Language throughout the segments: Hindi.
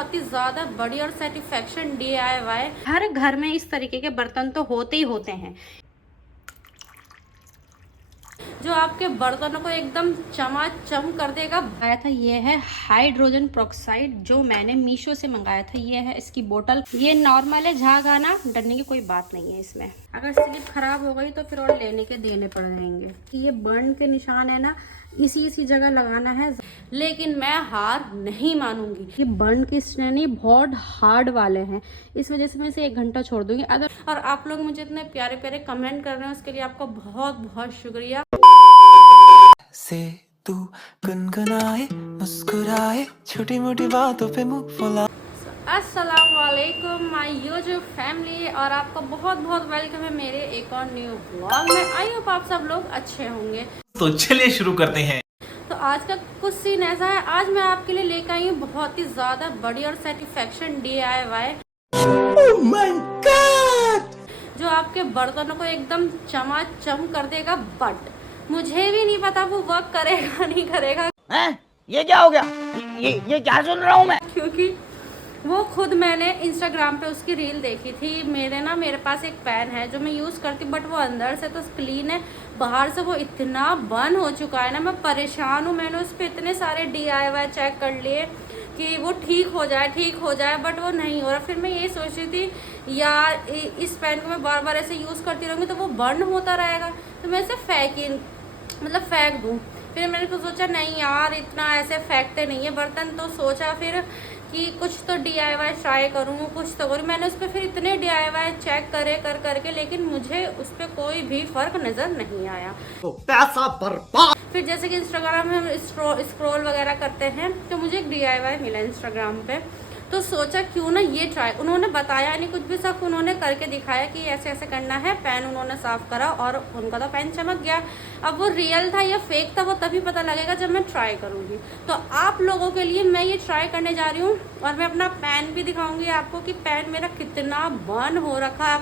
बहुत ही ज़्यादा बड़ी और सेटिस्फेक्शन DIY। हर घर में इस तरीके के बर्तन तो होते ही होते हैं जो आपके बर्तनों को एकदम चमाचम कर देगा। आया था ये है हाइड्रोजन पेरोक्साइड जो मैंने मीशो से मंगाया था। ये है इसकी बोतल, ये नॉर्मल है, झाग आना डरने की कोई बात नहीं है इसमें। अगर स्लिप खराब हो गई तो फिर और लेने के देने पड़ जाएंगे। ये बर्न के निशान है ना, इसी जगह लगाना है, लेकिन मैं हार नहीं मानूंगी। ये बर्न के नहीं बहुत हार्ड वाले हैं, इस वजह से मैं इसे 1 घंटा छोड़ दूंगी। अगर और आप लोग मुझे इतने प्यारे प्यारे कमेंट कर रहे हैं उसके लिए आपका बहुत बहुत शुक्रिया। से तू गुनगुनाए मुस्कुराए छोटी मोटी बातों पे मुंह फुला। अस्सलाम वालेकुम माय यूट्यूब फैमिली, और आपका बहुत बहुत वेलकम है मेरे एक और न्यू व्लॉग में। आई होप आप सब लोग अच्छे होंगे। तो चलिए शुरू करते हैं। तो आज का कुछ सीन ऐसा है, आज मैं आपके लिए लेकर आई हूँ बहुत ही ज़्यादा बड़ी और satisfaction DIY। Oh my God! जो आपके बर्तनों को एकदम चमाचम कर देगा। बट मुझे भी नहीं पता वो वर्क करेगा नहीं करेगा। हैं? ये क्या हो गया? ये क्या सुन रहा हूँ मैं? क्योंकि वो खुद मैंने इंस्टाग्राम पे उसकी रील देखी थी। मेरे पास एक पैन है जो मैं यूज़ करती हूँ, बट वो अंदर से तो क्लीन है, बाहर से वो इतना बर्न हो चुका है ना, मैं परेशान हूँ। मैंने उस पर इतने सारे DIY चेक कर लिए कि वो ठीक हो जाए, बट वो नहीं हो रहा। फिर मैं ये सोच रही थी यार इस पैन को मैं बार बार ऐसे यूज़ करती रहूँगी तो वो बर्न होता रहेगा, तो मैं इसे फेंक दूँ। फिर मैंने तो सोचा नहीं यार इतना ऐसे फेंकते नहीं है बर्तन, तो सोचा फिर कि कुछ तो DIY ट्राई करूँ, कुछ तो करूँ। मैंने उस पर फिर इतने DIY चेक करके, लेकिन मुझे उस पर कोई भी फ़र्क नज़र नहीं आया। तो पैसा बर्बाद। फिर जैसे कि इंस्टाग्राम में हम स्क्रॉल वगैरह करते हैं तो मुझे एक DIY मिला इंस्टाग्राम पे, तो सोचा क्यों ना ये ट्राई। उन्होंने बताया नहीं कुछ भी, सब उन्होंने करके दिखाया कि ऐसे ऐसे करना है। पैन उन्होंने साफ़ करा और उनका तो पैन चमक गया। अब वो रियल था या फेक था वो तभी पता लगेगा जब मैं ट्राई करूँगी। तो आप लोगों के लिए मैं ये ट्राई करने जा रही हूँ और मैं अपना पैन भी दिखाऊँगी आपको कि पैन मेरा कितना बर्न हो रखा है।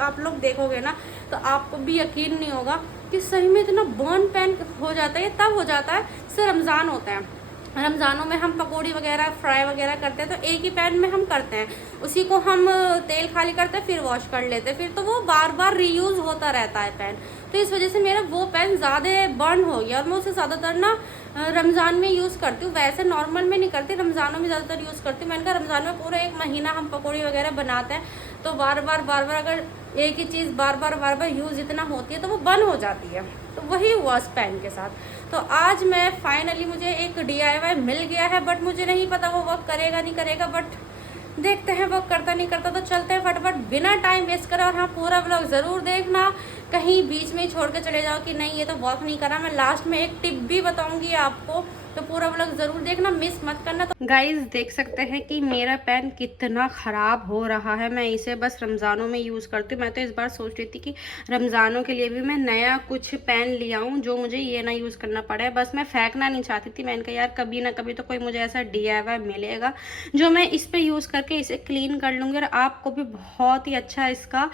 आप लोग देखोगे ना तो आपको भी यकीन नहीं होगा कि सही में इतना बर्न पैन हो जाता है। तब हो जाता है जैसे रमज़ान होता है, रमज़ानों में हम पकौड़ी वगैरह फ्राई वगैरह करते हैं तो एक ही पैन में हम करते हैं, उसी को हम तेल खाली करते हैं फिर वॉश कर लेते हैं, फिर तो वो बार बार रीयूज़ होता रहता है पैन। तो इस वजह से मेरा वो पैन ज़्यादा बर्न हो गया और मैं उसे ज़्यादातर ना रमज़ान में यूज़ करती हूँ। वैसे नॉर्मल में नहीं करती, रमज़ानों में ज़्यादातर यूज़ करती हूँ। मैंने कहा रमज़ान में पूरा 1 महीना हम पकौड़ी वगैरह बनाते हैं तो बार बार अगर एक ही चीज़ बार बार यूज़ इतना होती है तो वो बर्न हो जाती है। तो वही हुआ इस पैन के साथ। तो आज मैं फाइनली मुझे एक DIY मिल गया है, बट मुझे नहीं पता वो वर्क करेगा नहीं करेगा, बट देखते हैं वर्क करता नहीं करता। तो चलते हैं फटाफट बिना टाइम वेस्ट करा। और हाँ, पूरा व्लॉग ज़रूर देखना, कहीं बीच में ही छोड़ के चले जाओ कि नहीं ये तो वर्क नहीं करा। मैं लास्ट में एक टिप भी बताऊंगी आपको, तो पूरा व्लॉग ज़रूर देखना, मिस मत करना। तो गाइस देख सकते हैं कि मेरा पैन कितना ख़राब हो रहा है। मैं इसे बस रमज़ानों में यूज़ करती हूँ। मैं तो इस बार सोच रही थी कि रमज़ानों के लिए भी मैं नया कुछ पैन ले आऊँ जो मुझे ये ना यूज़ करना पड़े। बस मैं फेंकना नहीं चाहती थी। मैंने कहा यार कभी ना कभी तो कोई मुझे ऐसा DIY मिलेगा जो मैं इस पर यूज़ करके इसे क्लीन कर लूँगी और आपको भी बहुत ही अच्छा इसका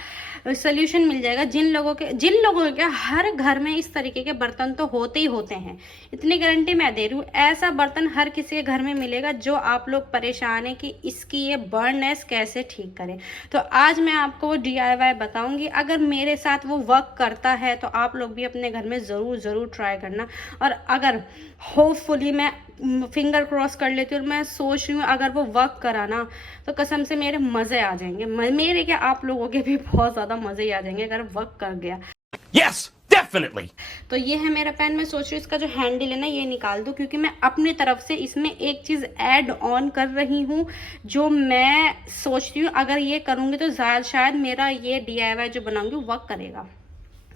सोल्यूशन मिल जाएगा। जिन लोगों के हर घर में इस तरीके के बर्तन तो होते ही होते हैं, इतनी गारंटी मैं दे रही हूँ। ऐसा बर्तन हर किसी के घर में मिलेगा जो आप लोग परेशान हैं कि इसकी ये बर्ननेस कैसे ठीक करें। तो आज मैं आपको वो DIY बताऊंगी। अगर मेरे साथ वो वर्क करता है तो आप लोग भी अपने घर में ज़रूर ट्राई करना। और अगर होपफुली मैं फिंगर क्रॉस कर लेती हूँ और मैं सोच रही हूँ अगर वो वर्क करा ना तो कसम से मेरे मज़े आ जाएंगे। मेरे क्या आप लोगों के भी बहुत ज़्यादा मज़े ही आ जाएंगे अगर वर्क कर गया। Yes, definitely. तो ये है मेरा पैन। मैं सोच रही हूँ इसका जो हैंडल है ना ये निकाल दूँ, क्योंकि मैं अपनी तरफ से इसमें एक चीज़ ऐड ऑन कर रही हूँ जो मैं सोचती हूँ अगर ये करूँगी तो शायद मेरा ये DIY जो बनाऊँगी वर्क करेगा।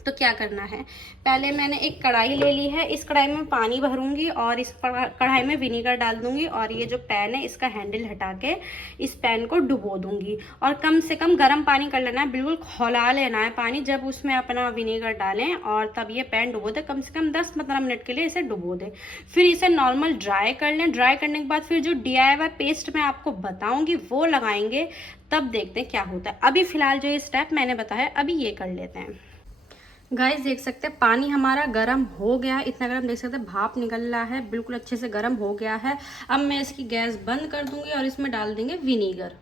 तो क्या करना है, पहले मैंने एक कढ़ाई ले ली है, इस कढ़ाई में पानी भरूंगी और इस कढ़ाई में विनीगर डाल दूंगी और ये जो पैन है इसका हैंडल हटा के इस पैन को डुबो दूंगी। और कम से कम गर्म पानी कर लेना है, बिल्कुल खौला लेना है पानी जब उसमें अपना विनीगर डालें और तब ये पैन डुबो दे। कम से कम 10-15 मिनट के लिए इसे डुबो दें, फिर इसे नॉर्मल ड्राई कर लें। ड्राई करने के बाद फिर जो DIY पेस्ट मैं आपको बताऊँगी वो लगाएंगे, तब देखते हैं क्या होता है। अभी फ़िलहाल जो ये स्टेप मैंने बताया अभी ये कर लेते हैं। गाइस देख सकते हैं पानी हमारा गर्म हो गया है, इतना गर्म देख सकते हैं, भाप निकल रहा है, बिल्कुल अच्छे से गर्म हो गया है। अब मैं इसकी गैस बंद कर दूंगी और इसमें डाल देंगे विनीगर।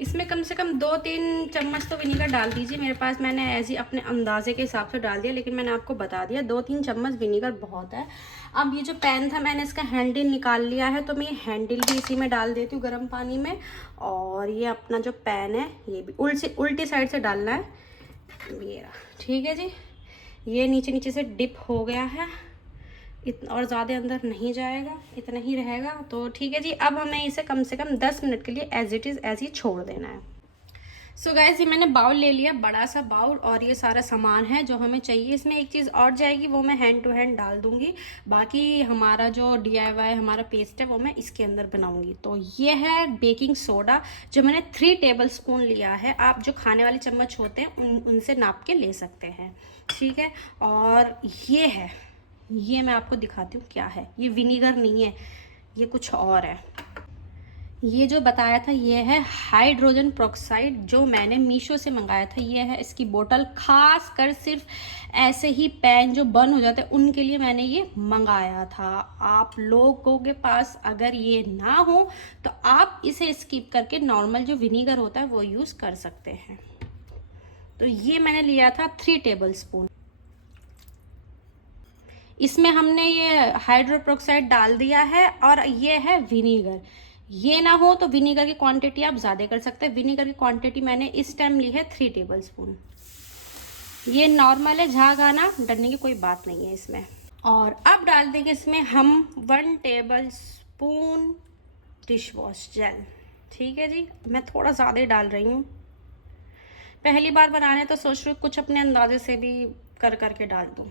इसमें कम से कम 2-3 चम्मच तो विनीगर डाल दीजिए। मेरे पास मैंने ऐसे अपने अंदाजे के हिसाब से डाल दिया, लेकिन मैंने आपको बता दिया 2-3 चम्मच विनीगर बहुत है। अब ये जो पैन था मैंने इसका हैंडल निकाल लिया है, तो मैं ये हैंडल भी इसी में डाल देती हूँ गर्म पानी में। और ये अपना जो पैन है ये भी उल्टी साइड से डालना है, ये रहा, ठीक है जी। ये नीचे नीचे से डिप हो गया है, इतना और ज़्यादा अंदर नहीं जाएगा, इतना ही रहेगा, तो ठीक है जी। अब हमें इसे कम से कम 10 मिनट के लिए एज इट इज़ ऐसे ही छोड़ देना है। सो गाइस ये मैंने बाउल ले लिया, बड़ा सा बाउल, और ये सारा सामान है जो हमें चाहिए। इसमें एक चीज़ और जाएगी, वो मैं हैंड टू हैंड डाल दूंगी। बाकी हमारा जो DIY हमारा पेस्ट है वो मैं इसके अंदर बनाऊंगी। तो ये है बेकिंग सोडा, जो मैंने 3 टेबल स्पून लिया है। आप जो खाने वाले चम्मच होते हैं उनसे नाप के ले सकते हैं, ठीक है। और ये है, ये मैं आपको दिखाती हूँ क्या है। ये विनीगर नहीं है, ये कुछ और है। ये जो बताया था ये है हाइड्रोजन पेरोक्साइड, जो मैंने मीशो से मंगाया था। ये है इसकी बोतल, खास कर सिर्फ ऐसे ही पैन जो बर्न हो जाते हैं उनके लिए मैंने ये मंगाया था। आप लोगों के पास अगर ये ना हो तो आप इसे स्किप करके नॉर्मल जो विनीगर होता है वो यूज़ कर सकते हैं। तो ये मैंने लिया था 3 टेबल स्पून। इसमें हमने ये हाइड्रोजन पेरोक्साइड डाल दिया है, और ये है विनीगर। ये ना हो तो विनीगर की क्वांटिटी आप ज़्यादा कर सकते हैं। विनीगर की क्वांटिटी मैंने इस टाइम ली है 3 टेबल स्पून। ये नॉर्मल है, झाग आना डरने की कोई बात नहीं है इसमें। और अब डाल देंगे इसमें हम 1 table spoon dish wash jail, ठीक है जी। मैं थोड़ा ज़्यादा ही डाल रही हूँ, पहली बार बनाने तो सोच रही हूँ कुछ अपने अंदाजे से भी कर करके डाल दूँ।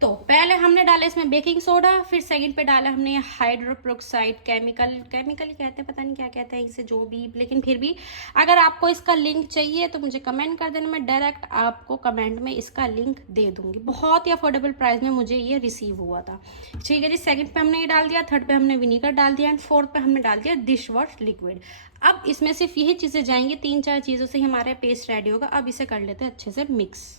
तो पहले हमने डाला इसमें बेकिंग सोडा, फिर सेकंड पे डाला हमने हाइड्रोजन पेरोक्साइड, केमिकल ही कहते हैं, पता नहीं क्या कहते हैं इसे, जो भी, लेकिन फिर भी अगर आपको इसका लिंक चाहिए तो मुझे कमेंट कर देना, मैं डायरेक्ट आपको कमेंट में इसका लिंक दे दूंगी। बहुत ही अफोर्डेबल प्राइस में मुझे ये रिसीव हुआ था, ठीक है जी। सेकंड पे हमने ये डाल दिया, थर्ड पे हमने विनीगर डाल दिया, एंड फोर्थ पे हमने डाल दिया डिश वॉश लिक्विड। अब इसमें सिर्फ यही चीज़ें जाएंगी, 3-4 चीज़ों से ही हमारा पेस्ट रेडी होगा। अब इसे कर लेते हैं अच्छे से मिक्स।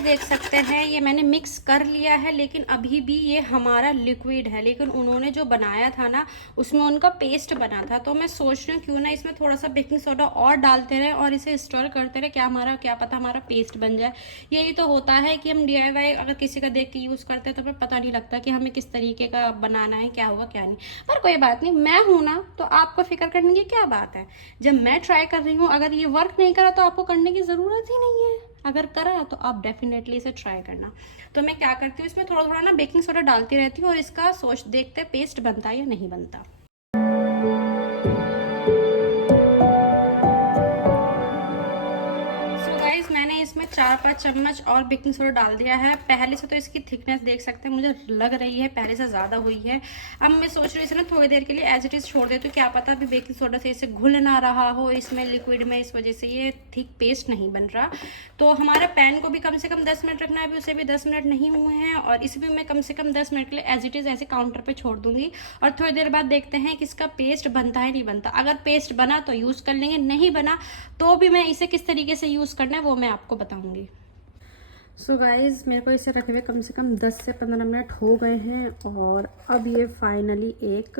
देख सकते हैं ये मैंने मिक्स कर लिया है, लेकिन अभी भी ये हमारा लिक्विड है। लेकिन उन्होंने जो बनाया था ना उसमें उनका पेस्ट बना था, तो मैं सोच रही हूँ क्यों ना इसमें थोड़ा सा बेकिंग सोडा और डालते रहे और इसे स्टर करते रहे, क्या पता हमारा पेस्ट बन जाए। यही तो होता है कि हम DIY अगर किसी का देख के यूज़ करते हैं तो फिर पता नहीं लगता कि हमें किस तरीके का बनाना है, क्या होगा क्या नहीं। पर कोई बात नहीं, मैं हूँ ना तो आपको फिक्र करने की क्या बात है। जब मैं ट्राई कर रही हूँ, अगर ये वर्क नहीं करा तो आपको करने की ज़रूरत ही नहीं है, अगर करा तो आप डेफिनेटली इसे ट्राई करना। तो मैं क्या करती हूँ, इसमें थोड़ा थोड़ा ना बेकिंग सोडा डालती रहती हूँ और इसका देखते हैं पेस्ट बनता है या नहीं बनता। इसमें 4-5 चम्मच और बेकिंग सोडा डाल दिया है। पहले से तो इसकी थिकनेस देख सकते हैं, मुझे लग रही है पहले से ज़्यादा हुई है। अब मैं सोच रही हूँ इसे ना थोड़ी देर के लिए एज इट इज़ छोड़ देती हूँ, क्या पता अभी बेकिंग सोडा से इसे घुल ना रहा हो इसमें लिक्विड में, इस वजह से ये थिक पेस्ट नहीं बन रहा। तो हमारे पैन को भी कम से कम 10 मिनट रखना है, अभी उसे भी 10 मिनट नहीं हुए हैं, और इसे भी मैं कम से कम 10 मिनट के लिए एज इट इज़ ऐसे काउंटर पर छोड़ दूँगी। और थोड़ी देर बाद देखते हैं कि इसका पेस्ट बनता है नहीं बनता। अगर पेस्ट बना तो यूज़ कर लेंगे, नहीं बना तो भी मैं इसे किस तरीके से यूज़ करना है वो मैं आपको बताऊँगी। सो गाइज़ मेरे को इसे रखे हुए कम से कम 10 से 15 मिनट हो गए हैं, और अब ये फाइनली एक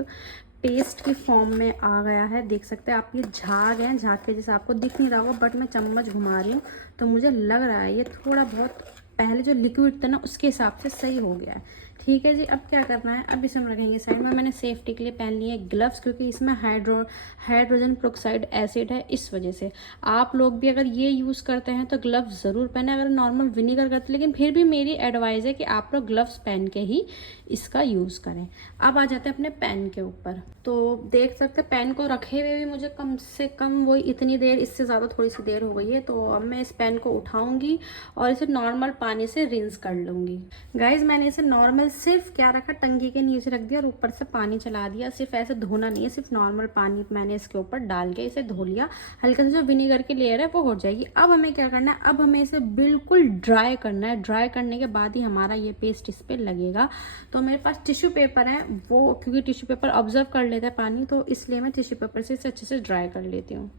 पेस्ट की फॉर्म में आ गया है। देख सकते हैं आप, ये झाग है, झाग के जैसे आपको दिख नहीं रहा होगा, बट मैं चम्मच घुमा रही हूँ तो मुझे लग रहा है ये थोड़ा बहुत पहले जो लिक्विड था ना उसके हिसाब से सही हो गया है, ठीक है जी। अब क्या करना है, अब इसे हम रखेंगे साइड में। मैंने सेफ्टी के लिए पहन लिए ग्लव्स, क्योंकि इसमें हाइड्रोजन पेरोक्साइड एसिड है, इस वजह से। आप लोग भी अगर ये यूज़ करते हैं तो ग्लव्स ज़रूर पहने, अगर नॉर्मल विनीगर करते, लेकिन फिर भी मेरी एडवाइस है कि आप लोग ग्लव्स पहन के ही इसका यूज़ करें। अब आ जाते हैं अपने पैन के ऊपर। तो देख सकते हैं पैन को रखे हुए भी मुझे कम से कम वही इतनी देर, इससे ज़्यादा थोड़ी सी देर हो गई है। तो अब मैं इस पैन को उठाऊँगी और इसे नॉर्मल पानी से रिंस कर लूँगी। गाइज़ मैंने इसे नॉर्मल सिर्फ क्या रखा, टंकी के नीचे रख दिया और ऊपर से पानी चला दिया। सिर्फ ऐसे धोना नहीं है, सिर्फ नॉर्मल पानी मैंने इसके ऊपर डाल के इसे धो लिया। हल्का सा जो विनीगर की लेयर है वो हो जाएगी। अब हमें क्या करना है, अब हमें इसे बिल्कुल ड्राई करना है। ड्राई करने के बाद ही हमारा ये पेस्ट इस पर लगेगा। तो मेरे पास टिश्यू पेपर है, वो क्योंकि टिश्यू पेपर ऑब्जर्व कर लेता है पानी, तो इसलिए मैं टिश्यू पेपर से इसे अच्छे से ड्राई कर लेती हूँ।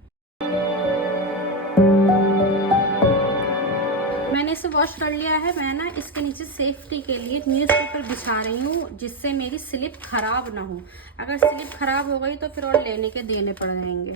मैंने इसे वॉश कर लिया है। मैं ना इसके नीचे सेफ्टी के लिए न्यूज़पेपर बिछा रही हूँ, जिससे मेरी स्लिप खराब ना हो। अगर स्लिप खराब हो गई तो फिर और लेने के देने पड़ जाएंगे।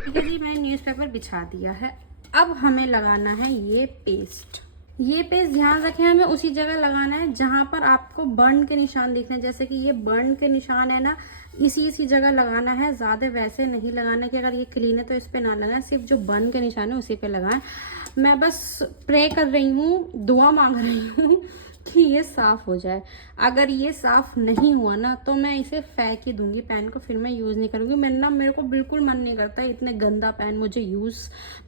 ठीक है जी, मैंने न्यूज़पेपर बिछा दिया है। अब हमें लगाना है ये पेस्ट। ये पेस्ट ध्यान रखें, हमें उसी जगह लगाना है जहाँ पर आपको बर्न के निशान दिख रहे हैं। जैसे कि ये बर्न के निशान है ना, इसी जगह लगाना है। ज़्यादा वैसे नहीं लगाना कि अगर ये क्लीन है तो इस पे ना लगाएं, सिर्फ जो बर्न के निशान है उसी पे लगाएं। मैं बस प्रे कर रही हूँ, दुआ मांग रही हूँ कि ये साफ़ हो जाए। अगर ये साफ़ नहीं हुआ ना तो मैं इसे फेंक ही दूंगी पैन को, फिर मैं यूज़ नहीं करूँगी। मेरे को बिल्कुल मन नहीं करता इतने गंदा पैन मुझे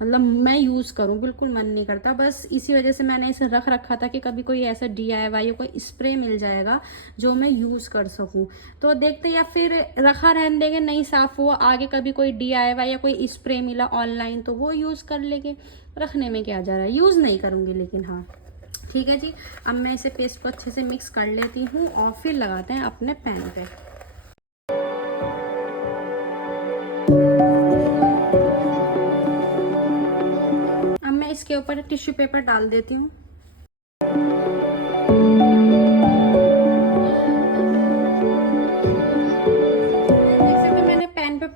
मैं यूज़ करूँ, बिल्कुल मन नहीं करता। बस इसी वजह से मैंने इसे रख रखा था कि कभी कोई ऐसा DIY या कोई स्प्रे मिल जाएगा जो मैं यूज़ कर सकूँ तो देखते, या फिर रखा रहने देंगे, नहीं साफ़ हुआ, आगे कभी कोई DIY या कोई स्प्रे मिला ऑनलाइन तो वो यूज़ कर लेंगे। रखने में क्या जा रहा है, यूज़ नहीं करूँगी। लेकिन हाँ ठीक है जी, अब मैं इसे पेस्ट को अच्छे से मिक्स कर लेती हूँ और फिर लगाते हैं अपने पैन पे। अब मैं इसके ऊपर टिश्यू पेपर डाल देती हूँ।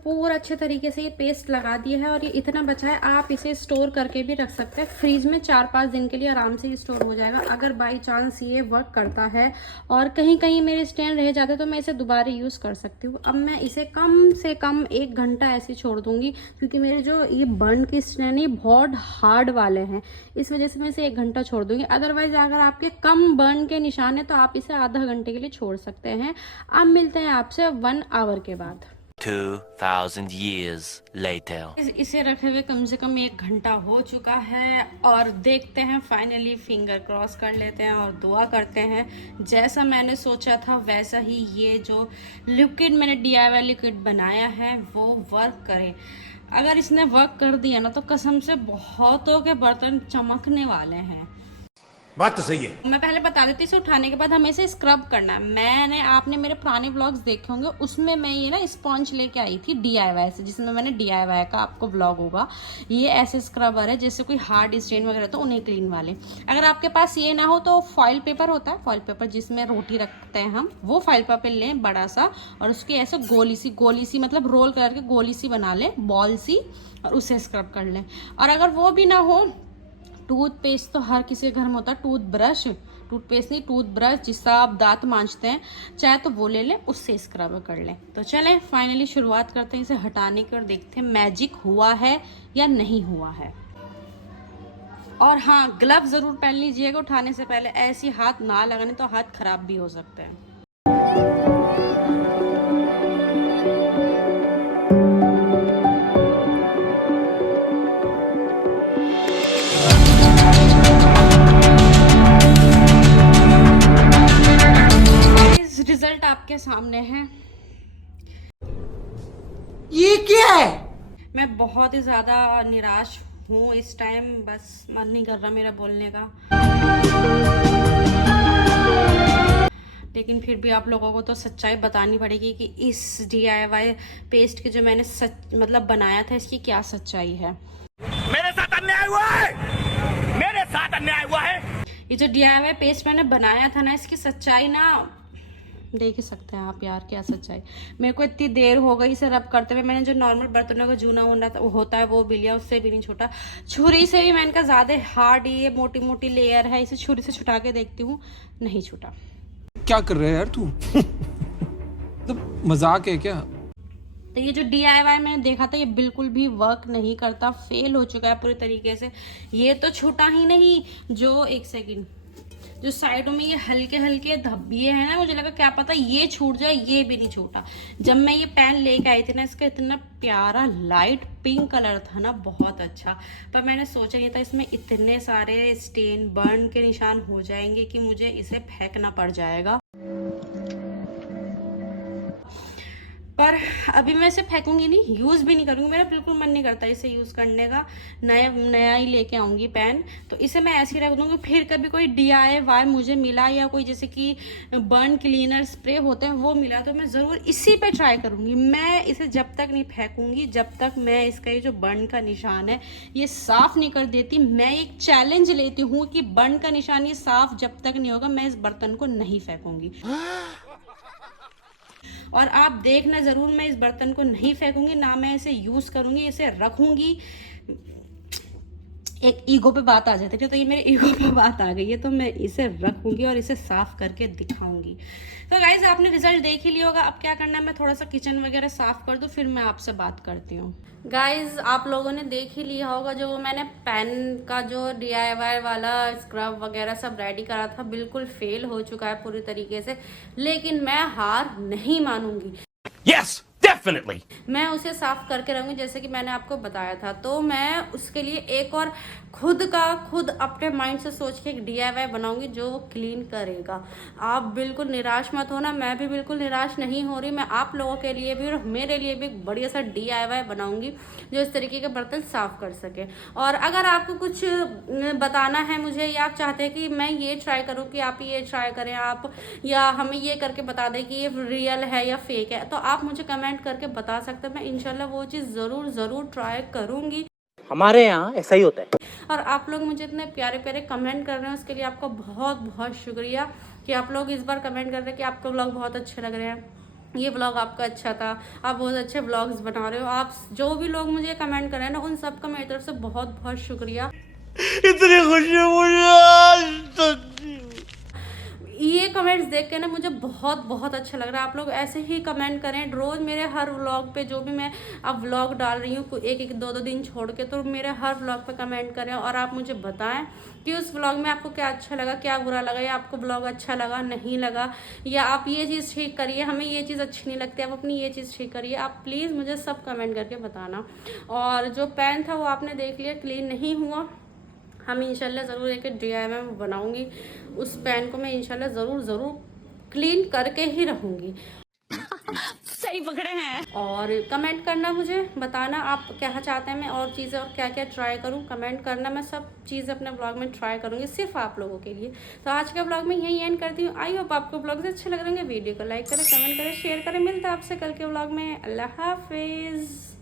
पूरा अच्छे तरीके से ये पेस्ट लगा दिया है और ये इतना बचा है, आप इसे स्टोर करके भी रख सकते हैं फ्रीज में। 4-5 दिन के लिए आराम से ये स्टोर हो जाएगा। अगर बाई चांस ये वर्क करता है और कहीं कहीं मेरे स्टैंड रह जाते तो मैं इसे दोबारा यूज़ कर सकती हूँ। अब मैं इसे कम से कम 1 घंटा ऐसे छोड़ दूँगी, क्योंकि मेरे जो ये बर्न के स्टैंड ये बहुत हार्ड वाले हैं, इस वजह से मैं इसे 1 घंटा छोड़ दूँगी। अदरवाइज़ अगर आपके कम बर्न के निशान है तो आप इसे आधा घंटे के लिए छोड़ सकते हैं। अब मिलते हैं आपसे 1 आवर के बाद। 2000 years later. इसे रखे हुए कम से कम 1 घंटा हो चुका है और देखते हैं, फाइनली फिंगर क्रॉस कर लेते हैं और दुआ करते हैं जैसा मैंने सोचा था वैसा ही ये जो लिक्विड मैंने DIY लिक्विड बनाया है वो वर्क करे। अगर इसने वर्क कर दिया ना तो कसम से बहुतों के बर्तन चमकने वाले हैं। बात तो सही है। मैं पहले बता देती हूँ, इसे उठाने के बाद हमें इसे स्क्रब करना है। आपने मेरे पुराने व्लॉग्स देखे होंगे, उसमें मैं ये ना स्पॉन्ज लेके आई थी DIY से, जिसमें मैंने DIY का आपको व्लॉग होगा। ये ऐसे स्क्रबर है जैसे कोई हार्ड स्टेन वगैरह तो उन्हें क्लीन वाले। अगर आपके पास ये ना हो तो फॉइल पेपर होता है, फॉइल पेपर जिसमें रोटी रखते हैं हम, वो फॉइल पेपर लें बड़ा सा और उसकी ऐसे गोली सी मतलब रोल करके गोली सी बना लें, बॉल सी, और उसे स्क्रब कर लें। और अगर वो भी ना हो, टूथपेस्ट तो हर किसी के घर में होता है, टूथपेस्ट नहीं, टूथब्रश जिससे आप दांत मांजते हैं, चाहे तो वो ले लें, उससे स्क्रब कर लें। तो चलें फाइनली शुरुआत करते हैं इसे हटाने की और देखते हैं मैजिक हुआ है या नहीं हुआ है। और हाँ, ग्लव ज़रूर पहन लीजिएगा उठाने से पहले, ऐसी हाथ ना लगाने तो हाथ खराब भी हो सकते हैं। रिजल्ट आपके सामने है। ये क्या है? मैं बहुत ही ज़्यादा निराश हूँ इस टाइम, बस मन नहीं कर रहा मेरा बोलने का। लेकिन फिर भी आप लोगों को तो सच्चाई बतानी पड़ेगी कि इस DIY पेस्ट के जो मैंने बनाया था, इसकी क्या सच्चाई है। मेरे साथ अन्याय हुआ है, मेरे साथ अन्याय हुआ है। ये जो DIY पेस्ट मैंने बनाया था ना, इसकी सच्चाई ना देख ही सकते हैं आप यार, क्या सच्चाई। मेरे को इतनी देर हो गई इसे रब करते हुए। मैंने जो नॉर्मल बर्तनों का जूना होता है वो भी लिया, उससे भी नहीं छूटा। छुरी से भी मैंने कहा ज़्यादा हार्ड ये मोटी मोटी लेयर है, इसे छुरी से छुटा के देखती हूँ, नहीं छूटा। क्या कर रहा है यार तू? मजाक है क्या? तो ये जो DIY मैंने देखा था ये बिल्कुल भी वर्क नहीं करता, फेल हो चुका है पूरी तरीके से। ये तो छूटा ही नहीं, जो एक सेकंड जो साइडों में ये हल्के हल्के धब्बिए हैं ना, मुझे लगा क्या पता ये छूट जाए, ये भी नहीं छूटा। जब मैं ये पेन लेके आई थी ना, इसका इतना प्यारा लाइट पिंक कलर था ना, बहुत अच्छा। पर मैंने सोचा ये था इसमें इतने सारे स्टेन बर्न के निशान हो जाएंगे कि मुझे इसे फेंकना पड़ जाएगा। पर अभी मैं इसे फेंकूंगी नहीं, यूज़ भी नहीं करूंगी, मेरा बिल्कुल मन नहीं करता इसे यूज़ करने का। नया ही लेके आऊंगी पेन, तो इसे मैं ऐसे ही रख दूंगी। फिर कभी कोई DIY मुझे मिला या कोई जैसे कि बर्न क्लीनर स्प्रे होते हैं वो मिला, तो मैं ज़रूर इसी पे ट्राई करूंगी। मैं इसे जब तक नहीं फेंकूंगी, जब तक मैं इसका ये जो बर्न का निशान है ये साफ़ नहीं कर देती। मैं एक चैलेंज लेती हूँ कि बर्न का निशान ये साफ़ जब तक नहीं होगा, मैं इस बर्तन को नहीं फेंकूंगी। और आप देखना ज़रूर, मैं इस बर्तन को नहीं फेंकूंगी, ना मैं इसे यूज़ करूंगी, इसे रखूंगी। एक ईगो पे बात आ जाती है, तो ये मेरे ईगो पे बात आ गई है, तो मैं इसे रखूंगी और इसे साफ़ करके दिखाऊंगी। तो गाइज आपने रिजल्ट देख ही लिया होगा। अब क्या करना है, मैं थोड़ा सा किचन वगैरह साफ़ कर दूँ, फिर मैं आपसे बात करती हूँ। गाइज आप लोगों ने देख ही लिया होगा, जो मैंने पेन का जो DIY वाला स्क्रब वगैरह सब रेडी करा था, बिल्कुल फेल हो चुका है पूरी तरीके से। लेकिन मैं हार नहीं मानूंगी। Yes, definitely. मैं उसे साफ करके रहूंगी जैसे कि मैंने आपको बताया था। तो मैं उसके लिए एक और खुद अपने माइंड से सोच के एक DIY बनाऊंगी जो वो क्लीन करेगा। आप बिल्कुल निराश मत होना, मैं भी बिल्कुल निराश नहीं हो रही। मैं आप लोगों के लिए भी और मेरे लिए भी एक बढ़िया सा DIY बनाऊंगी जो इस तरीके के बर्तन साफ कर सके। और अगर आपको कुछ बताना है मुझे, या आप चाहते हैं कि मैं ये ट्राई करूँ कि आप ये ट्राई करें आप, या हमें ये करके बता दें कि ये रियल है या फेक है, तो आप मुझे कमेंट करके बता सकते हैं। मैं इंशाल्लाह वो चीज़ ज़रूर ट्राई करूँगी। हमारे यहाँ ऐसा ही होता है। और आप लोग मुझे इतने प्यारे प्यारे कमेंट कर रहे हैं, उसके लिए आपका बहुत शुक्रिया कि आप लोग इस बार कमेंट कर रहे हैं कि आपको व्लॉग बहुत अच्छे लग रहे हैं, ये व्लॉग आपका अच्छा था, आप बहुत अच्छे व्लॉग्स बना रहे हो। आप जो भी लोग मुझे कमेंट कर रहे हैं ना, उन सबका मेरी तरफ से बहुत शुक्रिया। इतनी खुशी मुझे ये कमेंट्स देख के ना मुझे बहुत अच्छा लग रहा है। आप लोग ऐसे ही कमेंट करें रोज़ मेरे हर व्लॉग पे, जो भी मैं अब व्लॉग डाल रही हूँ एक दो दिन छोड़ के, तो मेरे हर व्लॉग पे कमेंट करें और आप मुझे बताएं कि उस व्लॉग में आपको क्या अच्छा लगा, क्या बुरा लगा, या आपको व्लॉग अच्छा लगा नहीं लगा, या आप ये चीज़ ठीक करिए, हमें ये चीज़ अच्छी नहीं लगती, आप अपनी ये चीज़ ठीक करिए। आप प्लीज़ मुझे सब कमेंट करके बताना। और जो पेन था वो आपने देख लिया, क्लीन नहीं हुआ। हम इंशाल्लाह ज़रूर एक DIY बनाऊंगी, उस पेन को मैं इंशाल्लाह ज़रूर क्लीन करके ही रहूँगी। सही पकड़े हैं। और कमेंट करना, मुझे बताना आप क्या चाहते हैं मैं और चीज़ें और क्या ट्राई करूं। कमेंट करना, मैं सब चीज़ें अपने ब्लॉग में ट्राई करूंगी सिर्फ आप लोगों के लिए। तो आज का ब्लॉग में यही एंड करती हूँ। आई होप आपको ब्लॉग्स अच्छे लग रहे होंगे। वीडियो को लाइक करें, कमेंट करें, शेयर करें। मिलता है आपसे कल के ब्लॉग में। अल्लाह हाफिज़।